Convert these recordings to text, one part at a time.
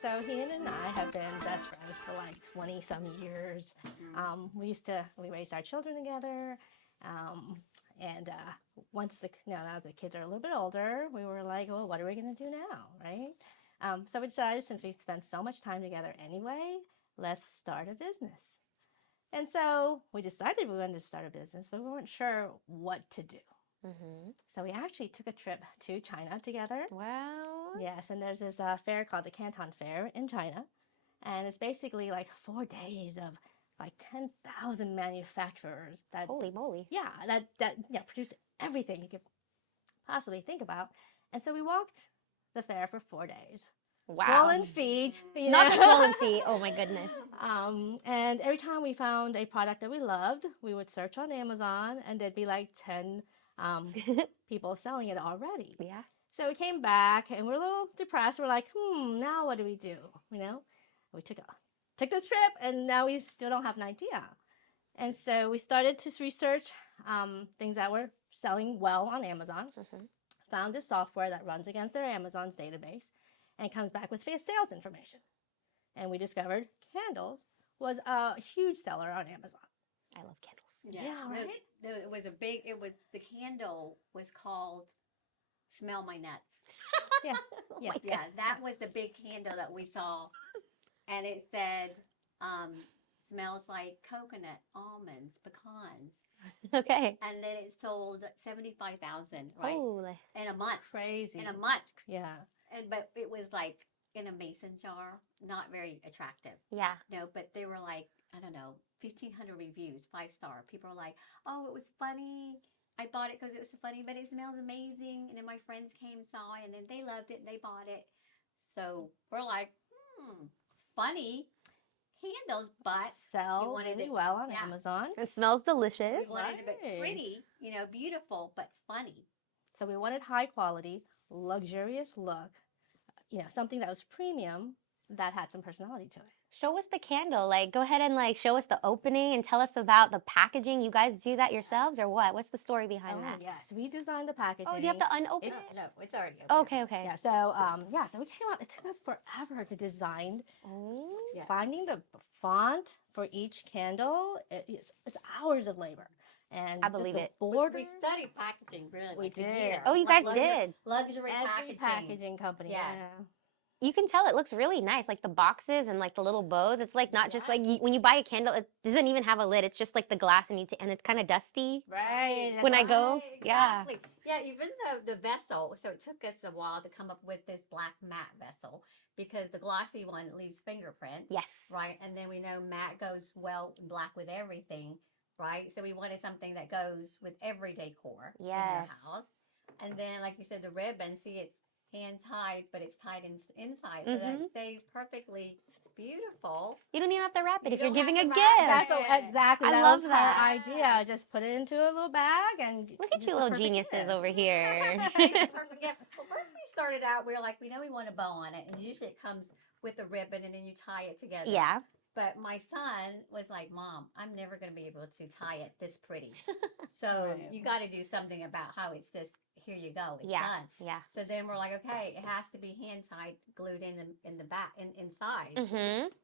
so he and I have been best friends for like 20 some years. We raised our children together. And once now the kids are a little bit older, we were like, well, what are we going to do now, right? So we decided, since we spent so much time together anyway, let's start a business. And so we decided we wanted to start a business, but we weren't sure what to do. So we actually took a trip to China together. Wow. Yes, and there's this fair called the Canton Fair in China. And it's basically like 4 days of like 10,000 manufacturers that Holy moly. that produce everything you could possibly think about. And so we walked the fair for 4 days. Wow. Swollen feet. Not the swollen feet. Oh my goodness. And every time we found a product that we loved, we would search on Amazon, and there'd be like 10 people selling it already. Yeah. So we came back, and we're a little depressed. We're like, now what do we do? We took this trip, and now we still don't have an idea. And so we started to research things that were selling well on Amazon. Found this software that runs against their Amazon's database and comes back with sales information. And we discovered candles was a huge seller on Amazon. I love candles. Yeah, right? The candle was called Smell My Nuts. Yeah. That was the big candle that we saw. And it said, smells like coconut, almonds, pecans. Okay. And then it sold 75,000, right? Holy. In a month. Crazy. In a month. Yeah. But it was like in a mason jar, not very attractive. Yeah. No, but they were like, I don't know, 1,500 reviews, 5-star. People were like, oh, it was funny. I bought it because it was funny, but it smells amazing. And then my friends came, saw it, and then they loved it, and they bought it. So we're like, funny candles, but sell really well on Amazon. It smells delicious. We wanted it to be pretty, beautiful, but funny. So we wanted high quality, luxurious look, something that was premium that had some personality to it. Show us the candle. Like, go ahead and show us the opening and tell us about the packaging. You guys do that yourselves or what? What's the story behind that? Yes, we designed the packaging. Oh, do you have to unopen it? No, it's already open. Okay. Yeah, so we came out. It took us forever to design. Finding the font for each candle, it's hours of labor. And I believe it. We studied packaging, really. We did. Year. Oh, you guys did. Luxury Every packaging company. Yeah. You can tell it looks really nice, like the boxes and like the little bows. It's like not just like when you buy a candle, it doesn't even have a lid. It's just like the glass and it's kind of dusty. Right. When I go, exactly. Yeah, even though the vessel, so it took us a while to come up with this black matte vessel because the glossy one leaves fingerprints. Yes. Right, and then we know matte goes well black with everything, right? So we wanted something that goes with every decor in our house. And then, like you said, the ribbon, it's hand tied, but it's tied inside, so that it stays perfectly beautiful. You don't even have to wrap it if you're giving a gift. Exactly. I love that. Our idea. Just put it into a little bag and look at you, little geniuses over here. Perfect gift. Well, first we started out, we were like, we know we want a bow on it, and usually it comes with a ribbon, and then you tie it together. Yeah. But my son was like, Mom, I'm never going to be able to tie it this pretty. So you got to do something about how it's just, here you go, it's done. Yeah. So then we're like, okay, it has to be hand tied, glued in the back, inside.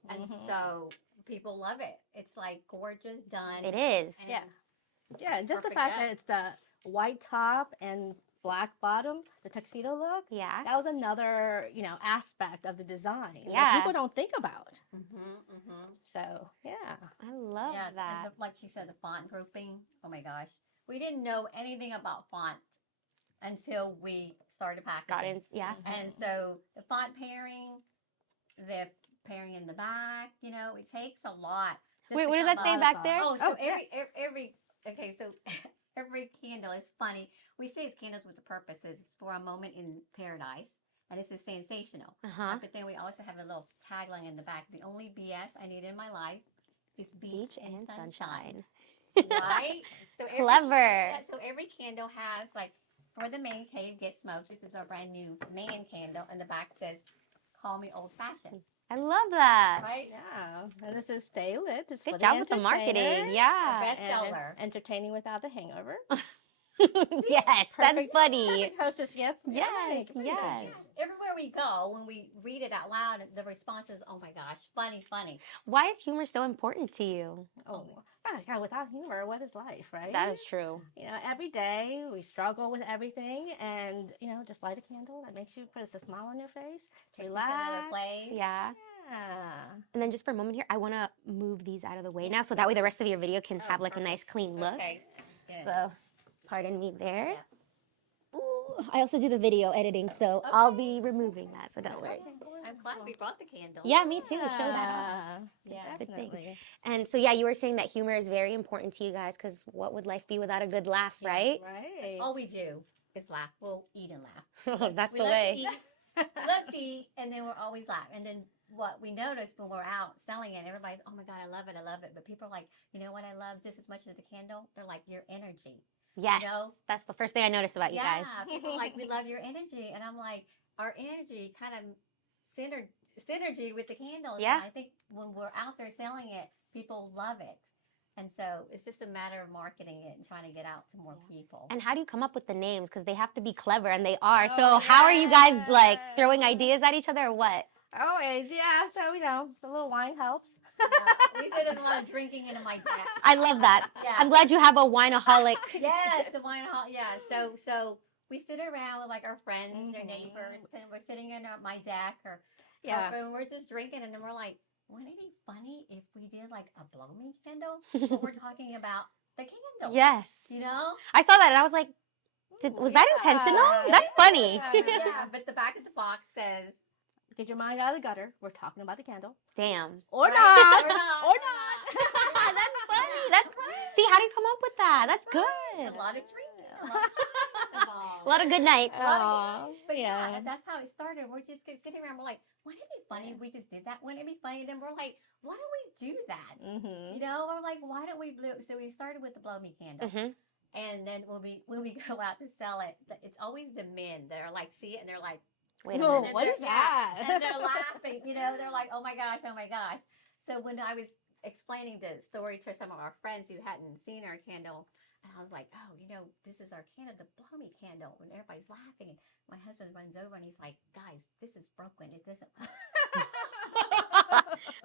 And so people love it. It's like gorgeous, done. It is. Yeah, just the fact that it's the white top and black bottom, the tuxedo look. Yeah. That was another, aspect of the design. Yeah. That people don't think about. So, yeah. I love that. And like she said, the font grouping. Oh my gosh. We didn't know anything about font until we started packaging. Got it. Yeah. And so the font pairing, the pairing in the back, it takes a lot. Wait, what does that say back there? Oh, so every candle is funny. We say it's candles with a purpose. It's for a moment in paradise. And it's sensational. But then we also have a little tagline in the back. The only BS I need in my life is beach and sunshine. Right? So Clever. So every candle has, for the man cave, get smoked. This is our brand new man candle. And the back says, call me old fashioned. I love that. Right? Yeah. And this is Stay Lit. It's good job with the marketing. Yeah. Bestseller. Entertaining without the hangover. Yes, that's funny. Perfect hostess gift. Yes. Everywhere we go, when we read it out loud, the response is, "Oh my gosh, funny, funny." Why is humor so important to you? Oh, God, without humor, what is life, right? That is true. Every day we struggle with everything, and just light a candle that makes you put a smile on your face, Takes us to another relax. place. Yeah. Yeah. And then just for a moment here, I want to move these out of the way now, so that way the rest of your video can Oh, have like a perfect. nice clean look. Okay. Good. So, pardon me there. Yeah. Ooh, I also do the video editing, so I'll be removing that, so don't worry. Okay. I'm glad we brought the candle. Yeah, me too. Show that off. Yeah. Good thing. Definitely. And so, yeah, you were saying that humor is very important to you guys, because what would life be without a good laugh, Yeah. right? Right. All we do is laugh. We'll eat and laugh. That's We the love way. To eat, love to eat, and then we're always laughing. And then what we notice when we're out selling it, everybody's, "Oh my God, I love it, I love it." But people are like, "You know what I love just as much as the candle?" They're like, "Your energy." Yes, know? that's the first thing I noticed about you Yeah, guys. people are like, "We love your energy," and I'm like, our energy kind of synergy with the candles. Yeah. And I think when we're out there selling it, people love it. And so it's just a matter of marketing it and trying to get out to more people. And how do you come up with the names? Because they have to be clever, and they are. Oh, So how are you guys like yes. throwing ideas at each other, or what? Always, yeah. So the little wine helps. We said there's a lot of drinking into my deck. I love that. Yeah. I'm glad you have a wineaholic. Yes, the wine hall. Yeah. So we sit around with like our friends, their Mhm. neighbors, and we're sitting in my deck or Yeah. and we're just drinking, and then we're like, wouldn't it be funny if we did like a blow me candle? But we're talking about the candle. Yes. You know? I saw that and I was like, was that intentional? That's funny. Yeah. But the back of the box says, Get your mind out of the gutter. We're talking about the candle. Damn. Or Right? not. Or not. Or not. That's funny. That's see, how do you come up with that? That's a good. lot of drinking. A lot of basketball. A lot of good nights. Aw, But yeah, yeah. that's how it started. We're just sitting around. We're like, wouldn't it be funny if we just did that? Wouldn't it be funny? And then we're like, why don't we do that? Mm-hmm. You know, we're like, why don't we blow? So we started with the blow me candle, Mhm. and then when we go out to sell it, it's always the men that are like, see it, and they're like, Wait a Whoa, minute. what is that? and they're laughing. You know, they're like, oh my gosh, oh my gosh. So when I was explaining the story to some of our friends who hadn't seen our candle, and I was like, oh, this is our candle, the blow me candle, and everybody's laughing. And my husband runs over and he's like, guys, this is broken. It doesn't work.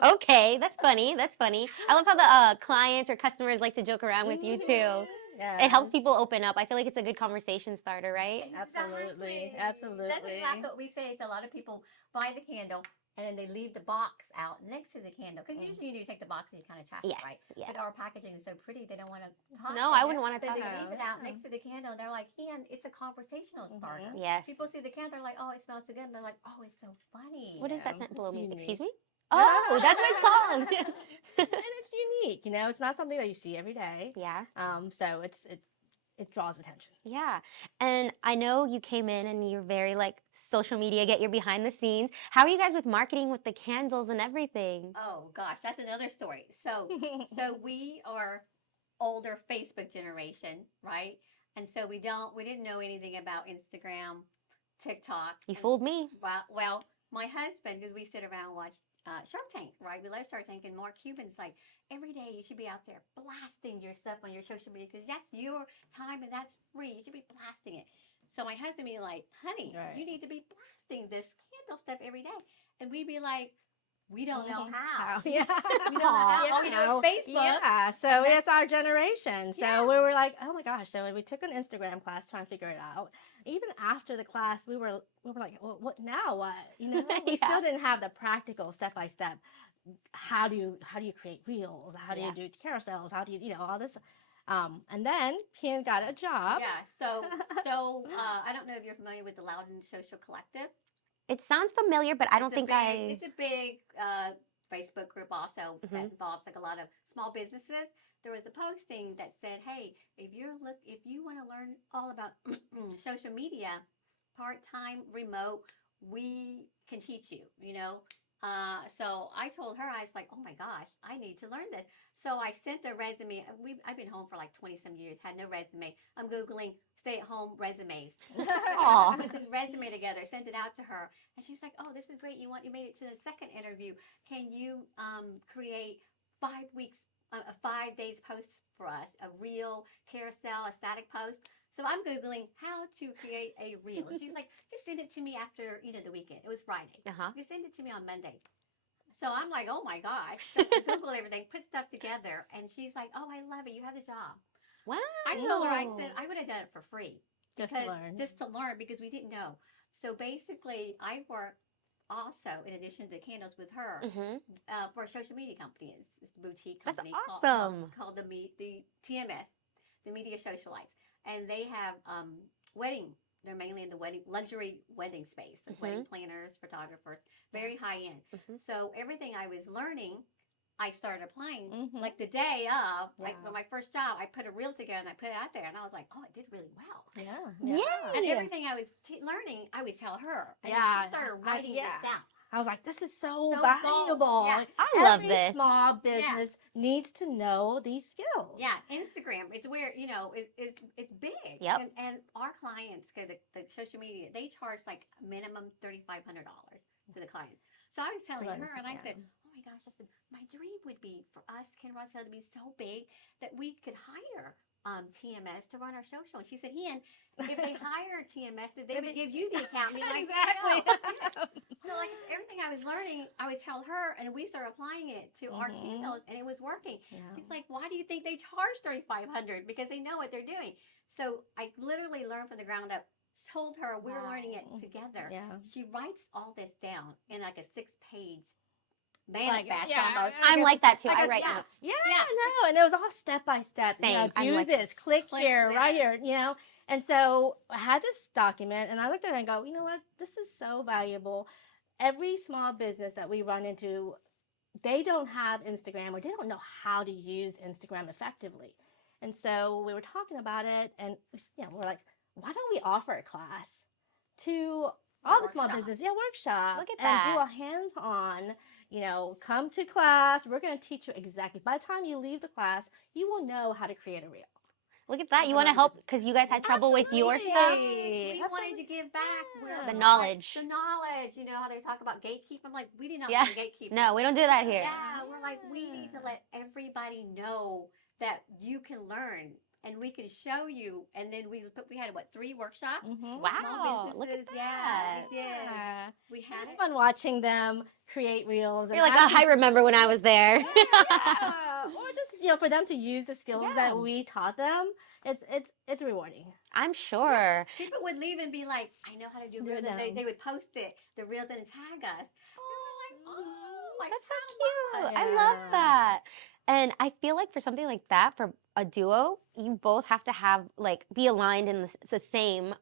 Okay, that's funny. That's funny. I love how the clients or customers like to joke around with you too. Yeah. It helps people open up. I feel like it's a good conversation starter, right? Absolutely. That's Absolutely. exactly what we say. Is a lot of people buy the candle and then they leave the box out next to the candle. Because usually you take the box and you kind of trash Yes. it, right? Yeah. But our packaging is so pretty, they don't want to toss No, it. I wouldn't want to So talk they about leave it. it out next to the candle. They're like, it's a conversational starter. Yes. People see the candle, they're like, oh, it smells so good. And they're like, oh, it's so funny. What is that Yeah, scent below it's me? unique. Excuse me? Yeah. Oh, that's what it's called. And it's unique. It's not something that you see every day. Yeah. So it draws attention. Yeah. And I know you came in and you're very like social media, get your behind the scenes. How are you guys with marketing with the candles and everything? Oh gosh, that's another story. So we are older Facebook generation, right? And so we didn't know anything about Instagram, TikTok. You and- fooled me. Well, my husband, because we sit around and watch Shark Tank, right? We love Shark Tank, and Mark Cuban's like, every day you should be out there blasting your stuff on your social media because that's your time and that's free. You should be blasting it. So my husband be like, honey, Right. you need to be blasting this candle stuff every day. And we'd be like, we don't know how. Yeah. We don't know how. All we know is Facebook. Yeah. So it's our generation. So we were like, oh my gosh. So we took an Instagram class trying to figure it out. Even after the class, we were like, well, what now? What? We Yeah. still didn't have the practical step by step. How do you create reels? How do you do carousels? How do you all this? And then Pien got a job. Yeah. So I don't know if you're familiar with the Loudon Social Collective. It sounds familiar, but I don't think It's a big Facebook group also Mm-hmm. that involves like a lot of small businesses. There was a posting that said, "Hey, if you want to learn all about social media, part-time, remote, we can teach you." So I told her, I was like, "Oh my gosh, I need to learn this." So I sent the resume. I've been home for like 20-some years, had no resume. I'm Googling stay-at-home resumes. Aw. Put this resume together, sent it out to her, and she's like, "Oh, this is great. You made it to the second interview. Can you create 5 weeks, 5 days post for us? A reel, carousel, a static post?" So I'm Googling how to create a reel. And she's like, just send it to me after, the weekend. It was Friday. She send it to me on Monday. So I'm like, oh my gosh. So I Googled everything, put stuff together. And she's like, oh, I love it. You have the job. Wow. I told her, I said, I would have done it for free. Just to learn. Just to learn because we didn't know. So basically, I work also, in addition to candles with her, for a social media company. It's a boutique company. That's awesome. Called the TMS, the Media Socialites. And they have they're mainly in the luxury wedding space, like wedding planners, photographers, very high end. So everything I was learning, I started applying like the day of, like my first job, I put a reel together and I put it out there and I was like, oh, it did really well. Yeah. And everything I was learning, I would tell her. And she started writing this down. I was like, this is so valuable. Yeah. I love this. Every small business needs to know these skills. Yeah, Instagram, it's where, it's big. Yep. And our clients, the social media, they charge like minimum $3,500 to the client. So I was telling her and I said, oh my gosh, I said, my dream would be for us, Kinross, to be so big that we could hire TMS to run our social. And she said, Hen, if they hire TMS, they would give you the account. And like, Exactly. So like everything I was learning, I would tell her, and we started applying it to our candles, and it was working. She's like, why do you think they charge $3,500? Because they know what they're doing. So I literally learned from the ground up. Told her we're learning it together. She writes all this down in like a 6-page manifest. I'm like that too. I write notes. Yeah, I know. And it was all step by step. Same. Do like this, click here, this. right here, And so I had this document and I looked at it and go, you know what? This is so valuable. Every small business that we run into, they don't have Instagram or they don't know how to use Instagram effectively. And so we were talking about it and we're like, why don't we offer a class to all the small business? Workshop. Look at that. And do a hands-on, come to class. We're going to teach you exactly. By the time you leave the class, you will know how to create a reel. Look at that. You want to help because you guys had trouble with your stuff? We wanted to give back the knowledge. The knowledge. You know how they talk about gatekeep? I'm like, we do not want to gatekeep. No, we don't do that here. Yeah, we're like, we need to let everybody know that you can learn. And we can show you, and then we had 3 workshops? Wow, look at that. Yeah, we did. We had It's fun watching them create reels. You're like, oh, I remember when I was there. Or just, for them to use the skills that we taught them. It's rewarding. I'm sure. People would leave and be like, I know how to do reels. And they would post the reels and tag us. That's so cute. I love that. And I feel like for something like that, for a duo, you both have to have be aligned in the same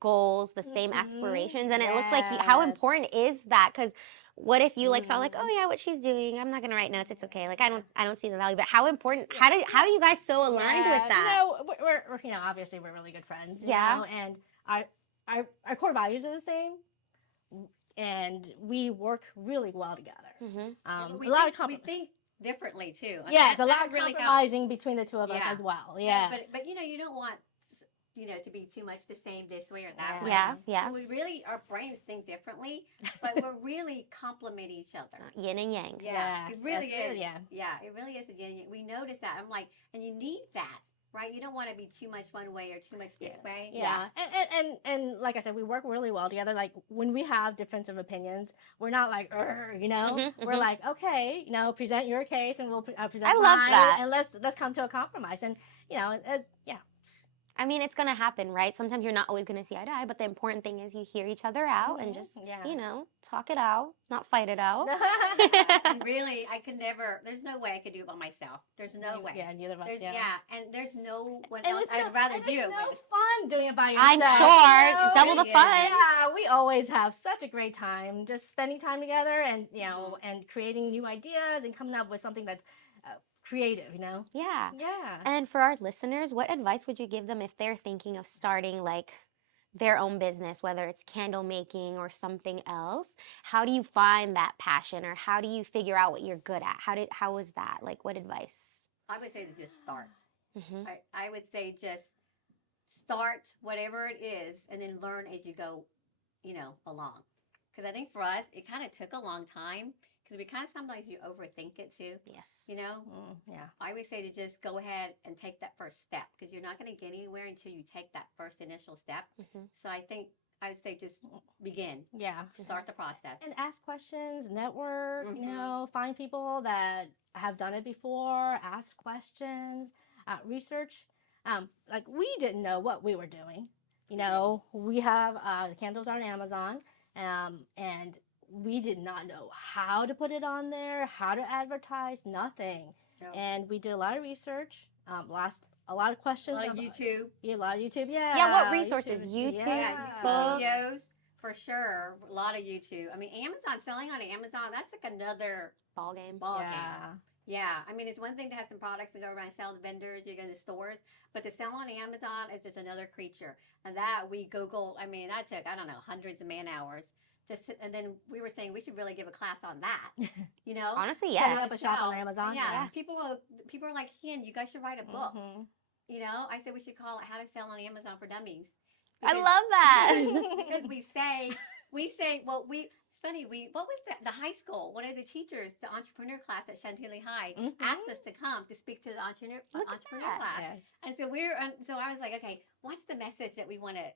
goals, the same aspirations. And it looks like how important is that? Because what if you saw oh yeah, what she's doing, I'm not gonna write notes, it's okay. I don't see the value. But how important? How are you guys so aligned with that? We're obviously we're really good friends. You know, and our core values are the same. And we work really well together. A lot of we think differently too. Yes, a lot of compromising between the two of us as well. But you don't want to be too much the same this way or that way. Yeah. And our brains think differently, but we really complement each other. Yin and yang. Yeah, it really is. Yeah, it really is a yin and yang. We notice that. I'm like, and you need that. Right, you don't want to be too much one way or too much this way. Yeah, and like I said, we work really well together. Like when we have difference of opinions, we're not like, we're like, okay, present your case, and we'll present mine. I love that, and let's come to a compromise. And I mean, it's gonna happen, right? Sometimes you're not always gonna see eye to eye, but the important thing is you hear each other out and just talk it out, not fight it out. Really, I could never. There's no way I could do it by myself. There's no way. Yeah, neither of us. And there's no one else I'd rather do. It's no fun doing it by yourself. I'm sure, double the fun. Yeah, we always have such a great time just spending time together, and and creating new ideas and coming up with something that's creative. Yeah. Yeah. And for our listeners, what advice would you give them if they're thinking of starting their own business, whether it's candle making or something else? How do you find that passion, or how do you figure out what you're good at? How was that? What advice? I would say to just start. I would say just start whatever it is, and then learn as you go, along. Because I think for us, it kind of took a long time because we kind of sometimes you overthink it too. Yes. You know, Yeah. I would say to just go ahead and take that first step because you're not going to get anywhere until you take that first initial step. So I think I would say just begin. Yeah. Start the process. And ask questions, network, you know, find people that have done it before, ask questions, research. Like we didn't know what we were doing. You know, we have the candles on Amazon, and we did not know how to put it on there, how to advertise, nothing. No. And we did a lot of research, a lot of questions. A lot of YouTube. Yeah, a lot of YouTube. Yeah. Yeah, what resources? YouTube, Yeah, books. videos. For sure. A lot of YouTube. I mean, Amazon, selling on Amazon, that's like another Ball game. game. Yeah. I mean, it's one thing to have some products and go around and sell to vendors, you go to stores, but to sell on Amazon is just another creature. And that we Googled, I mean, that took, I don't know, hundreds of man hours. And then we were saying we should really give a class on that. You know? Honestly, Setting yes. up a shop on Amazon. Yeah. People are like, Hen, you guys should write a book. You know? I said we should call it How to Sell on Amazon for Dummies. I love that. Because we say, well, it's funny, what was the high school, one of the teachers, the entrepreneur class at Chantilly High, asked us to come to speak to the entrepreneur class. Yeah. And so so I was like, okay, what's the message that we want to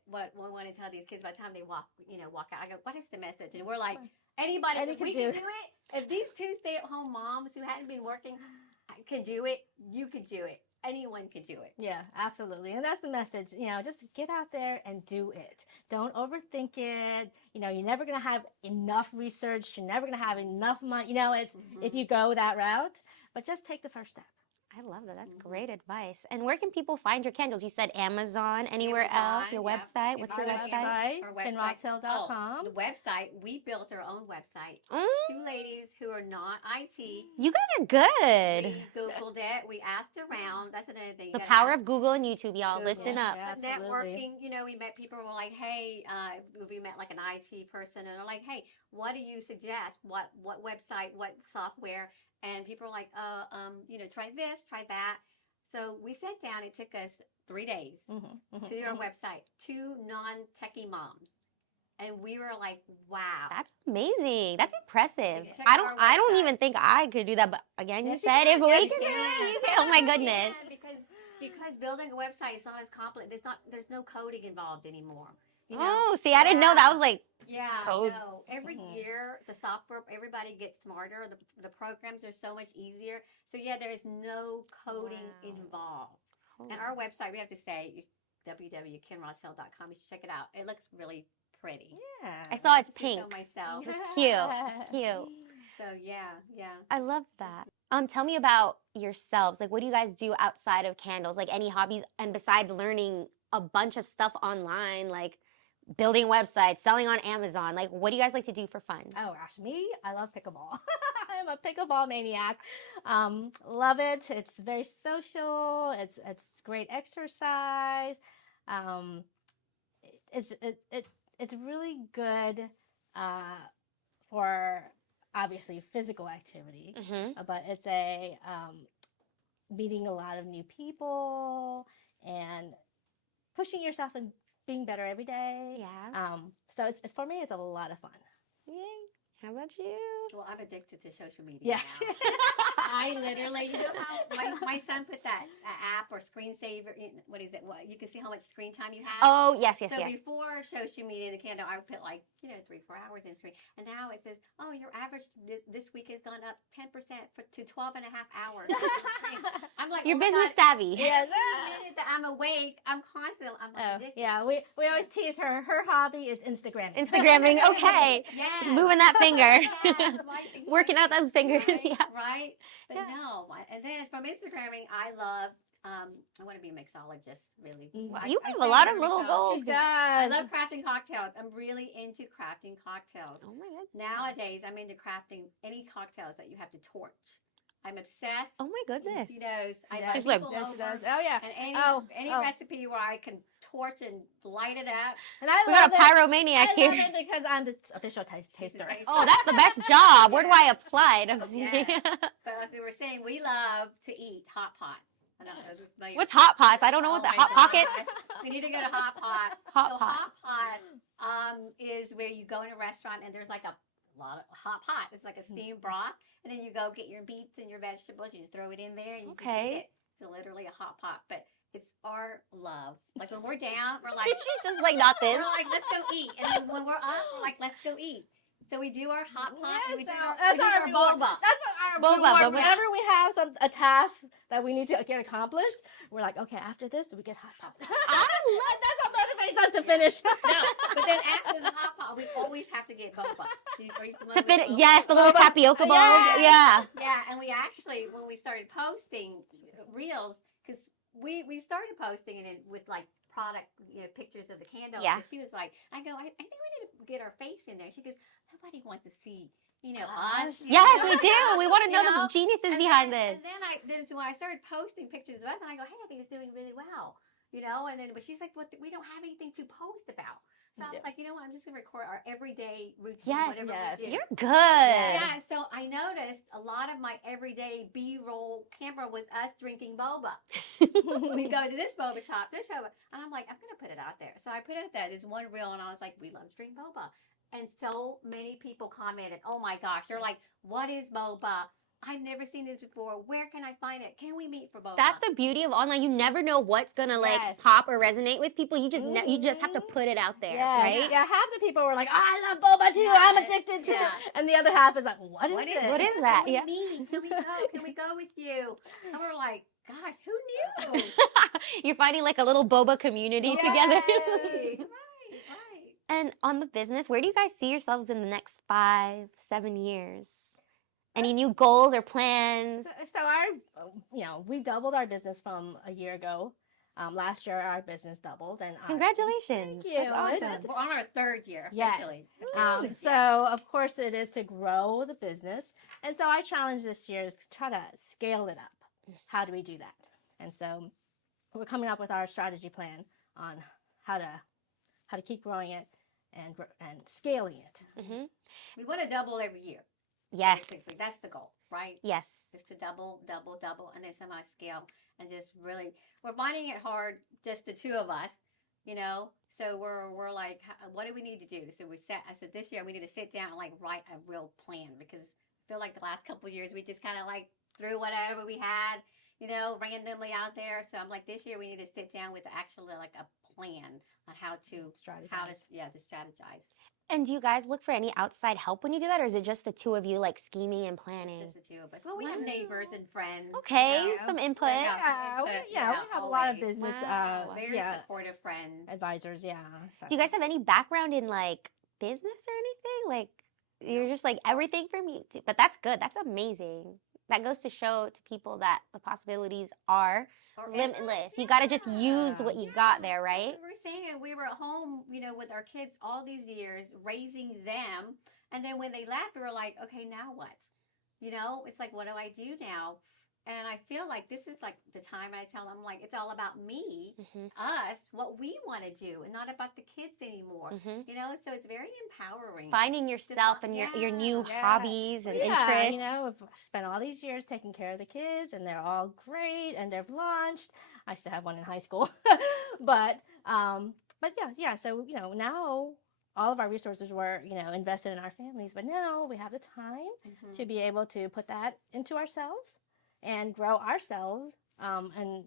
tell these kids by the time they walk out? I go, what is the message? And we're like, anybody if we can do it. If these two stay-at-home moms who hadn't been working can do it, you could do it. Anyone could do it. Yeah, absolutely. And that's the message. You know, just get out there and do it. Don't overthink it. You know, you're never going to have enough research. You're never going to have enough money. You know, it's if you go that route, but just take the first step. I love that. That's great advice. And where can people find your candles? You said Amazon. Anywhere else? Your website? What's your website? KinrossHill.com. The website. We built our own website. Two ladies who are not IT. You guys are good. We Googled it. We asked around. That's another thing. The power of Google and YouTube, y'all. Google. Listen up. Yeah, Networking, you know, we met people who were like, hey, we met like an IT person, and they're like, hey, what do you suggest? What website, what software? And people were like, you know, try this, try that. So we sat down. It took us 3 days to do our website. 2 non-techie moms. And we were like, wow. That's amazing. That's impressive. Check I out our don't website. even think I could do that. But again, you Yes, said you if can. we Yes, can do you can. it, you can. Oh my goodness. Yeah, because building a website is not as complex. There's no coding involved anymore. You know? Oh, see, I didn't know that. I was like, codes. No. Every year, the software, everybody gets smarter. The programs are so much easier. So yeah, there is no coding involved. And our website, we have to say, www.kinrosshill.com. You should check it out. It looks really pretty. Yeah. I saw it's To pink. show myself. It's cute. It's cute. So yeah. I love that. Tell me about yourselves. Like, what do you guys do outside of candles? Like, any hobbies? And besides learning a bunch of stuff online, like building websites, selling on Amazon, like, what do you guys like to do for fun? Oh gosh, me, I love pickleball. I'm a pickleball maniac. Love it. It's very social. It's great exercise. It's really good for obviously physical activity, but it's a meeting a lot of new people and pushing yourself and being better every day. Yeah. So it's for me, it's a lot of fun. Yay. How about you? Well, I'm addicted to social media Yeah. now. I literally, you know how my son put that app or screensaver, what is it? What, you can see how much screen time you have. Oh, yes. So before social media in the candle, I would put 3-4 hours in screen. And now it says, oh, your average this week has gone up 10% to 12 and a half hours. I'm like, You're oh my business God, savvy. Yeah. the minute that I'm awake, I'm constantly, I'm like addicted. Yeah, we always tease her. Her hobby is Instagramming. Instagramming. Okay. Yes. Moving that finger. Yes, Working out those fingers. Right, Yeah. right. But Yeah. no, and then from Instagramming, I love. I want to be a mixologist. Really, You I have say a lot I'm of little mixologist. goals. She does. I love crafting cocktails. I'm really into crafting cocktails. Oh my god. Nowadays, I'm into crafting any cocktails that you have to torch. I'm obsessed. Oh my goodness. She knows. I Yeah, love She's like, people yes, she does. over, Oh yeah. and any recipe where I can torch and light it up. And I We love got a it. pyromaniac I here. love it because I'm the official taster. Oh, that's the best job. Where do I apply? Yeah. But like we were saying, we love to eat hot pot. I don't know if you're familiar. What's hot pots? I don't know what Oh the my hot pockets. gosh. We need to go to hot pot. Hot so pot. hot pot is where you go in a restaurant and there's like a a lot of hot pot. It's like a steamed broth, and then you go get your meats and your vegetables. You just throw it in there, and you just eat it. It's literally a hot pot, but it's our love. Like when we're down, we're like She's just like, not this. we're like, let's go eat, and then when we're up, we're like, let's go eat. So we do our hot pot and we do our reward. boba. That's what our Boba. reward. Whenever we have a task that we need to get accomplished, we're like, okay, after this, we get hot pot. That's what motivates us to finish. No, but then after the hot pot, we always have to get boba. To fit, yes, the little tapioca balls. Yes. Yeah. Yeah, and we actually, when we started posting reels, because we started posting it with like product, pictures of the candle. Yeah. And she was like, I go, I think we need to get our face in there. She goes, nobody wants to see, us. Yes, we do. We want to know the And geniuses behind then, this. And then so when I started posting pictures of us, and I go, hey, I think it's doing really well, and then, but she's like, we don't have anything to post about. So I was like, you know what? I'm just going to record our everyday routine, whatever we do. You're good. Yeah, so I noticed a lot of my everyday B-roll camera was us drinking boba. We go to this boba shop, and I'm like, I'm going to put it out there. So I put it out there, this one reel, and I was like, we love to drink boba. And so many people commented, oh my gosh, they're like, what is boba? I've never seen this before. Where can I find it? Can we meet for boba? That's the beauty of online. You never know what's gonna pop or resonate with people. You just you just have to put it out there, right? Yeah, half the people were like, oh, I love boba too. I'm addicted to it. And the other half is like, what is it? What is that? Can we meet? Can we go? Can we go with you? And we're like, gosh, who knew? You're finding like a little boba community together. Right. And on the business, where do you guys see yourselves in the next 5-7 years? Any new goals or plans? So our, we doubled our business from a year ago. Last year, our business doubled, and Congratulations! Thank you. That's awesome. We're on our third year Yes. officially. So of course it is to grow the business, and so our challenge this year is to try to scale it up. How do we do that? And so we're coming up with our strategy plan on how to keep growing it and scaling it. Mm-hmm. We want to double every year. Yes. Basically, that's the goal, right? Yes. Just to double, and then somehow scale, and just really, we're finding it hard, just the two of us, So we're like, what do we need to do? So I said this year we need to sit down and like write a real plan, because I feel like the last couple of years we just kind of like threw whatever we had, randomly out there. So I'm like, this year we need to sit down with actually like a plan on how to strategize. And do you guys look for any outside help when you do that, or is it just the two of you like scheming and planning? It's just the two of us. Well, we have neighbors and friends. Okay, some input. We have a lot of business. Very supportive friends. Advisors. Yeah. So. Do you guys have any background in like business or anything? Like you're just like everything from you, but that's good. That's amazing. That goes to show to people that the possibilities are limitless. You got to just use what you got there, right? We're saying we were at home, with our kids all these years, raising them. And then when they left, we were like, okay, now what? It's like, what do I do now? And I feel like this is like the time I tell them, like, it's all about me, us, what we want to do, and not about the kids anymore. So it's very empowering. Finding yourself and your new hobbies and interests. We've spent all these years taking care of the kids, and they're all great, and they've launched. I still have one in high school, but yeah. So now all of our resources were invested in our families, but now we have the time to be able to put that into ourselves and grow ourselves, and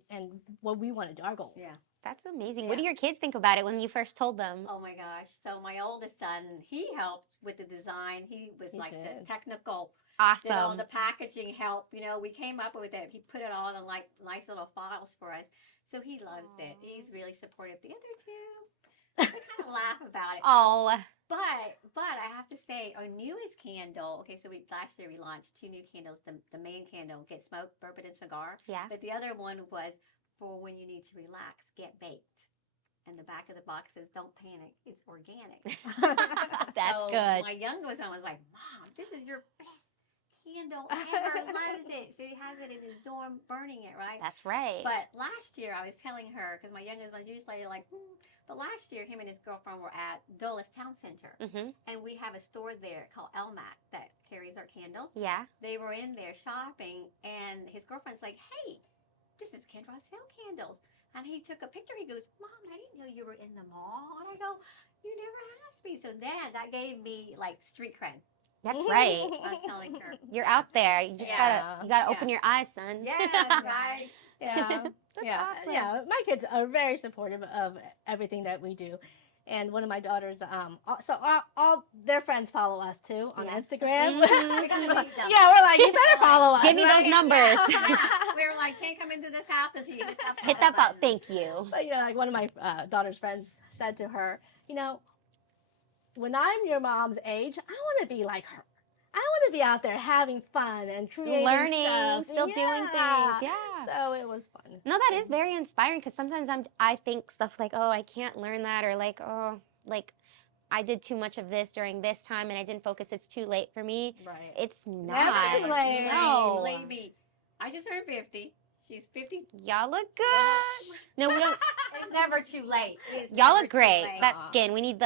what we want to do, our goals. Yeah. That's amazing. Yeah. What do your kids think about it when you first told them? Oh my gosh. So my oldest son, he helped with the design. He was the technical. Awesome. Did all the packaging help. We came up with it. He put it all in like nice little files for us. So he loves it. He's really supportive. The other two, we kind of laugh about it. Oh. But I have to say, our newest candle. Okay, so last year we launched 2 new candles. The main candle, Get Smoked, Bourbon and Cigar. Yeah. But the other one was for when you need to relax, Get Baked. And the back of the box says, "Don't panic, it's organic." That's so good. My youngest one was like, "Mom, this is your best candle ever." Loves it. So he has it in his dorm, burning it, right? That's right. But last year I was telling her, because my youngest one's usually like. But last year, him and his girlfriend were at Dulles Town Center. And we have a store there called hallmark that carries our candles. Yeah. They were in there shopping, and his girlfriend's like, "Hey, this is Kinross sell candles." And he took a picture. He goes, "Mom, I didn't know you were in the mall." And I go, "You never asked me." So then that gave me like street cred. That's right. I was telling her. You're out there. You just Yeah. gotta open your eyes, son. Yes, right. Yeah, yeah, awesome. yeah. My kids are very supportive of everything that we do, and one of my daughters, all their friends follow us too on Yes. Instagram. Mhm. We gotta meet them. Yeah, we're like, you better follow us. Give me right? those numbers. Yeah. We were like, can't come into this house until you hit that Hit that button. button. Thank you. But like one of my daughter's friends said to her, when I'm your mom's age, I want to be like her. I want to be out there having fun and creating Learning, stuff. still doing things. Yeah. So it was fun. No, that is very inspiring because sometimes I think stuff like, oh, I can't learn that, or like, oh, like I did too much of this during this time and I didn't focus. It's too late for me. Right. It's not. Never too late. No. Believe me. I just turned 50. She's 50. Y'all look good. No, we don't. It's never too late. It is Y'all never look too great. late. That skin. We need the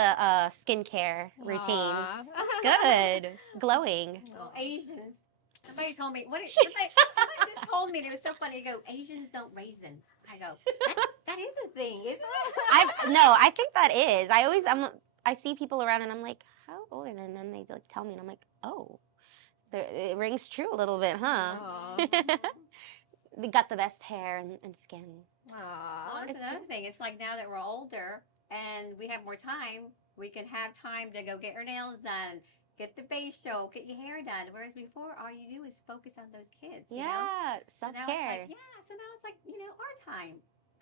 skincare routine. Aw. Good. Glowing. Well, Asians. Somebody told me. Somebody just told me. It was so funny. They go, Asians don't raisin. I go, that is a thing, isn't it? I think that is. I see people around and I'm like, how old? And then they like tell me and I'm like, oh, it rings true a little bit, huh? Aw. They got the best hair and skin. Well, Aw. that's another thing. It's like now that we're older and we have more time, we can have time to go get our nails done, get the face show, get your hair done. Whereas before, all you do is focus on those kids. You know? Yeah, So now self-care. it's like, so now it's like, our time.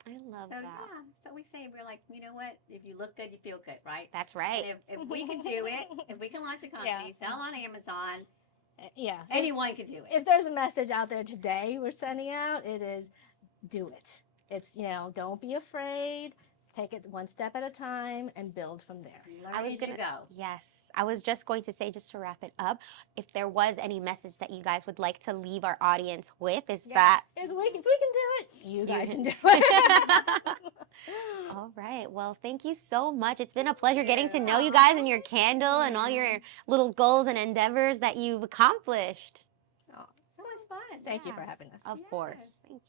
I love So that. yeah, so we say, we're like, you know what? If you look good, you feel good, right? That's right. And if we can do it, if we can launch a company, sell on Amazon, Yeah. anyone can do it. If there's a message out there today we're sending out, it is do it. It's, don't be afraid. Take it one step at a time and build from there. Learn as you go. Yes. I was just going to say, just to wrap it up, if there was any message that you guys would like to leave our audience with, is that... If we can do it, you guys can do it. All right. Well, thank you so much. It's been a pleasure getting to know you guys and your candle and all your little goals and endeavors that you've accomplished. So much fun. Thank you Yeah. for having us. Of Yes. course. Thank you.